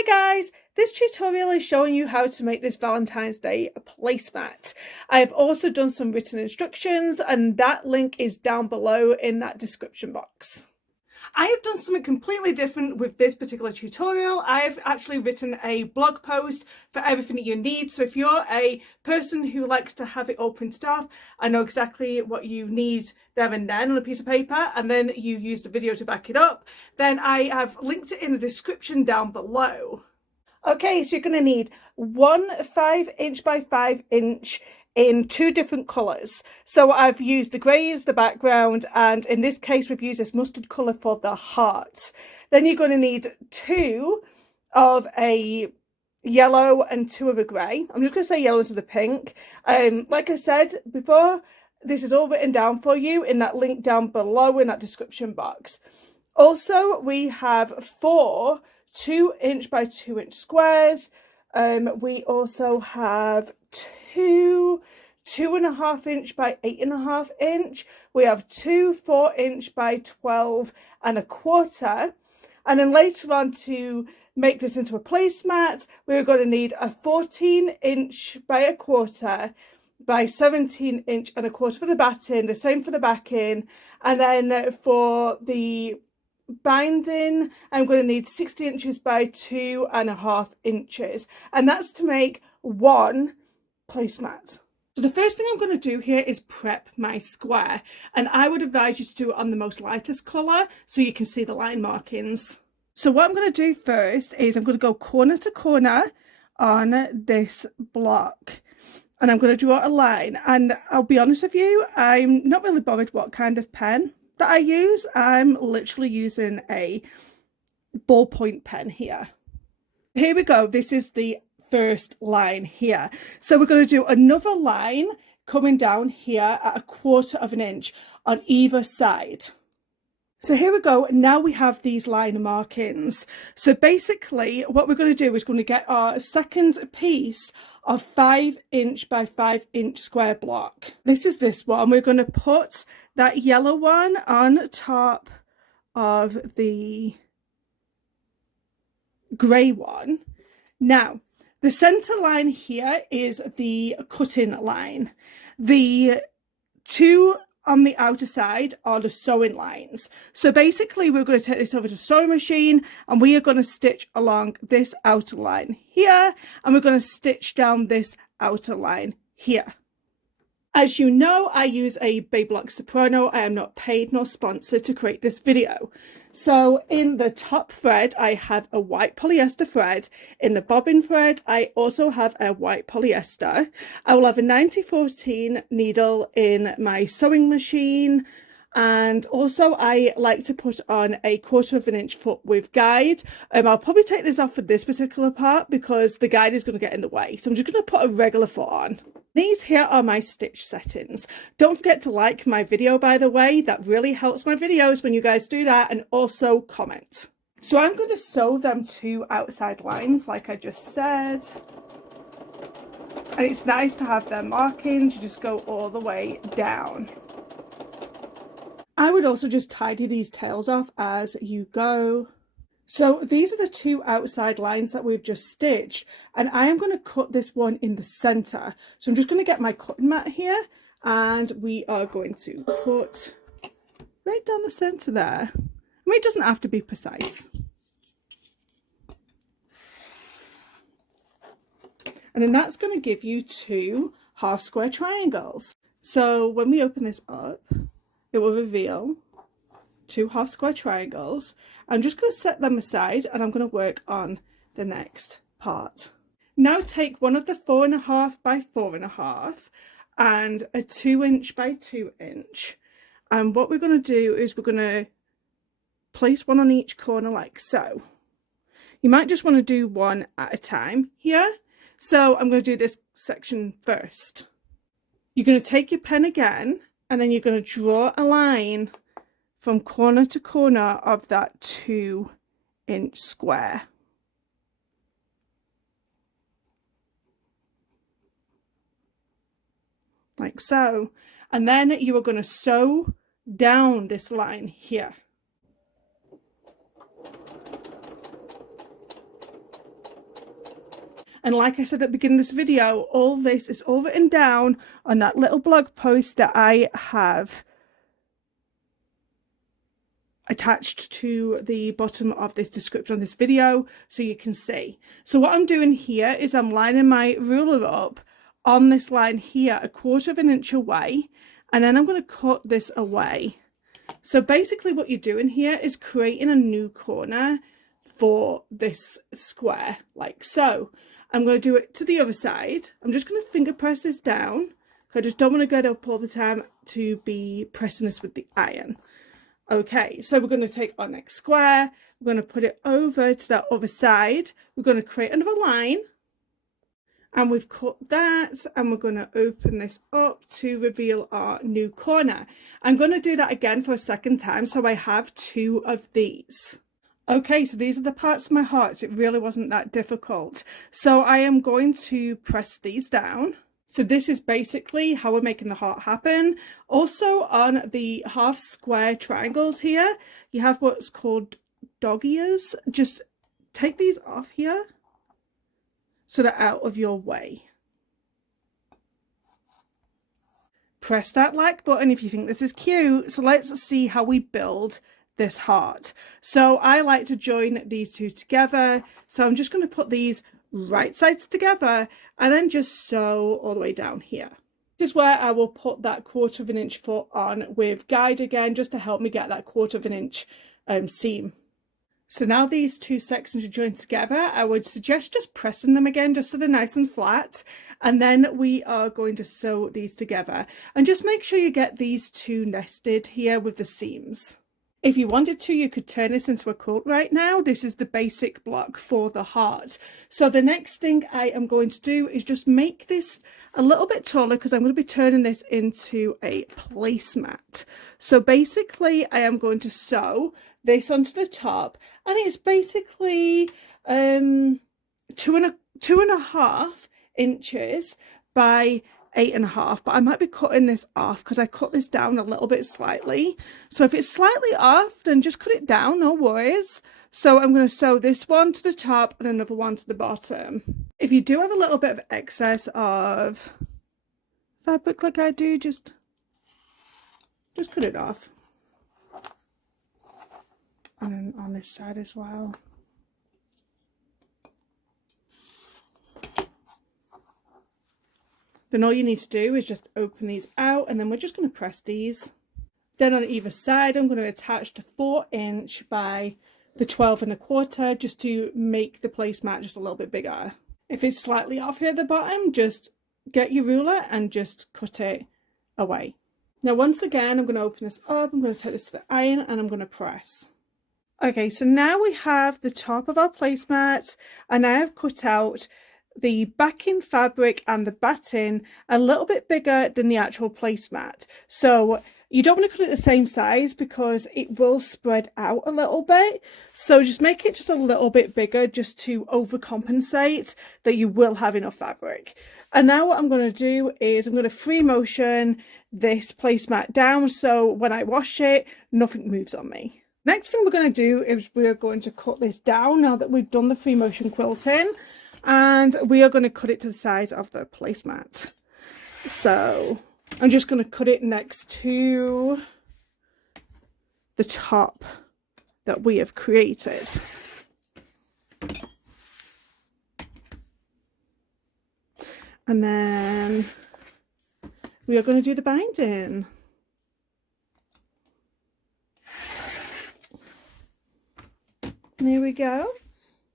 Hi guys, this tutorial is showing you how to make this Valentine's Day placemat. I've also done some written instructions and that link is down below in that description box. I have done something completely different with this particular tutorial. I've actually written a blog post for everything that you need. So if you're a person who likes to have it all printed off, I know exactly what you need there and then on a piece of paper, and then you use the video to back it up, then I have linked it in the description down below. Okay, so you're going to need one 5" by 5" in two different colours. So I've used the grey as the background, and in this case we've used this mustard colour for the heart. Then you're going to need two of a yellow and two of a grey. I'm just going to say yellow to the pink. Like I said before, this is all written down for you in that link down below in that description box. Also, we have four 2" by 2" squares. We also have two 2.5" by 8.5". We have two 4" by 12.25". And then later on, to make this into a placemat, we're going to need a 14" by 1/4 by 17" and 1/4 for the batting, the same for the backing. And then for the binding, I'm going to need 60" by 2.5". And that's to make one placemat. So the first thing I'm going to do here is prep my square, and I would advise you to do it on the most lightest colour so you can see the line markings. So what I'm going to do first is I'm going to go corner to corner on this block, and I'm going to draw a line. And I'll be honest with you, I'm not really bothered what kind of pen that I use. I'm literally using a ballpoint pen here. Here we go. This is the first line here. So we're going to do another line coming down here at 1/4 inch on either side. So here we go. Now we have these line markings. So basically what we're going to do is going to get our second piece of 5" by 5" square block. This is this one. We're going to put that yellow one on top of the grey one. Now, the centre line here is the cutting line. The two on the outer side are the sewing lines. So basically we're going to take this over to the sewing machine and we are going to stitch along this outer line here, and we're going to stitch down this outer line here. As you know, I use a Babylock Soprano. I am not paid nor sponsored to create this video. So in the top thread, I have a white polyester thread. In the bobbin thread, I also have a white polyester. I will have a 9014 needle in my sewing machine. And also I like to put on a 1/4 inch foot with guide. I'll probably take this off for this particular part because the guide is going to get in the way. So I'm just going to put a regular foot on. These here are my stitch settings. Don't forget to like my video, by the way. That really helps my videos when you guys do that, and also comment. So I'm going to sew them two outside lines like I just said. And it's nice to have their markings. You just go all the way down. I would also just tidy these tails off as you go. So these are the two outside lines that we've just stitched, and I am going to cut this one in the centre. So I'm just going to get my cutting mat here, and we are going to cut right down the centre there. I mean, it doesn't have to be precise. And then that's going to give you two half square triangles. So when we open this up, it will reveal two half square triangles. I'm just going to set them aside and I'm going to work on the next part. Now take one of the 4.5 by 4.5 and a 2" by 2". And what we're going to do is we're going to place one on each corner like so. You might just want to do one at a time here. So I'm going to do this section first. You're going to take your pen again, and then you're going to draw a line from corner to corner of that 2" square. Like so. And then you are going to sew down this line here. And like I said at the beginning of this video, all this is all written down on that little blog post that I have attached to the bottom of this description of this video so you can see. So what I'm doing here is I'm lining my ruler up on this line here 1/4 inch away, and then I'm going to cut this away. So basically what you're doing here is creating a new corner for this square, like so. I'm going to do it to the other side. I'm just going to finger press this down. I just don't want to get up all the time to be pressing this with the iron. Okay, so we're going to take our next square, we're going to put it over to that other side, we're going to create another line, and we've cut that, and we're going to open this up to reveal our new corner. I'm going to do that again for a second time, so I have 2 of these. Okay, so these are the parts of my heart. It really wasn't that difficult. So I am going to press these down. So this is basically how we're making the heart happen. Also on the half square triangles here, you have what's called dog ears. Just take these off here so they're out of your way. Press that like button if you think this is cute. So let's see how we build this heart. So I like to join these 2 together. So I'm just going to put these right sides together and then just sew all the way down here. This is where I will put that 1/4 inch foot on with guide again, just to help me get that 1/4 inch seam. So now these 2 sections are joined together, I would suggest just pressing them again just so they're nice and flat, and then we are going to sew these together, and just make sure you get these 2 nested here with the seams. If you wanted to, you could turn this into a quilt right now. This is the basic block for the heart. So the next thing I am going to do is just make this a little bit taller, because I'm going to be turning this into a placemat. So basically I am going to sew this onto the top, and it's basically 2.5 inches by 8.5, but I might be cutting this off because I cut this down a little bit slightly. So if it's slightly off, then just cut it down, no worries. So I'm going to sew this one to the top and another one to the bottom. If you do have a little bit of excess of fabric like I do, just cut it off. And then on this side as well. Then all you need to do is just open these out, and then we're just going to press these. Then on either side, I'm going to attach the 4 inch by the 12.25 just to make the placemat just a little bit bigger. If it's slightly off here at the bottom, just get your ruler and just cut it away. Now once again, I'm going to open this up, I'm going to take this to the iron, and I'm going to press. Okay, so now we have the top of our placemat, and I have cut out the backing fabric and the batting a little bit bigger than the actual placemat. So you don't want to cut it the same size because it will spread out a little bit. So just make it just a little bit bigger just to overcompensate that you will have enough fabric. And now what I'm going to do is I'm going to free motion this placemat down so when I wash it, nothing moves on me. Next thing we're going to do is we're going to cut this down now that we've done the free motion quilting. And we are going to cut it to the size of the placemat. So I'm just going to cut it next to the top that we have created. And then we are going to do the binding. There we go.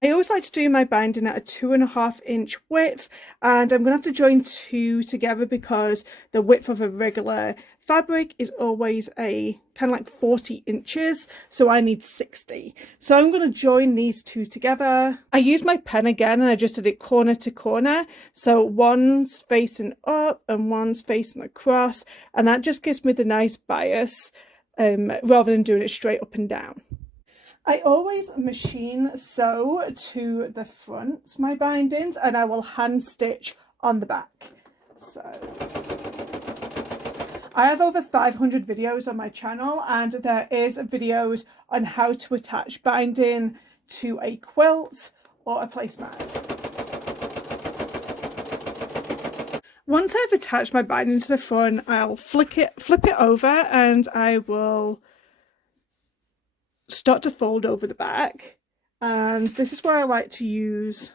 I always like to do my binding at a 2.5 inch width, and I'm going to have to join 2 together because the width of a regular fabric is always a kind of like 40 inches, so I need 60. So I'm going to join these 2 together. I used my pen again and I just did it corner to corner, so one's facing up and one's facing across, and that just gives me the nice bias rather than doing it straight up and down. I always machine sew to the front my bindings, and I will hand stitch on the back. So I have over 500 videos on my channel, and there is videos on how to attach binding to a quilt or a placemat. Once I've attached my binding to the front, I'll flip it over, and I will start to fold over the back. And this is where I like to use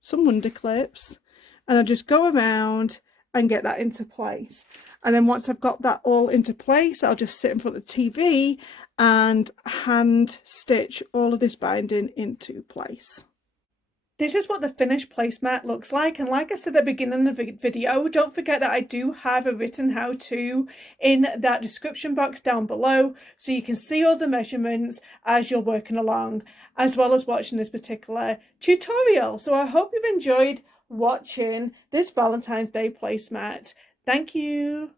some wonder clips, and I just go around and get that into place. And then once I've got that all into place, I'll just sit in front of the TV and hand stitch all of this binding into place. This is what the finished placemat looks like, and like I said at the beginning of the video, don't forget that I do have a written how-to in that description box down below, so you can see all the measurements as you're working along, as well as watching this particular tutorial. So I hope you've enjoyed watching this Valentine's Day placemat. Thank you.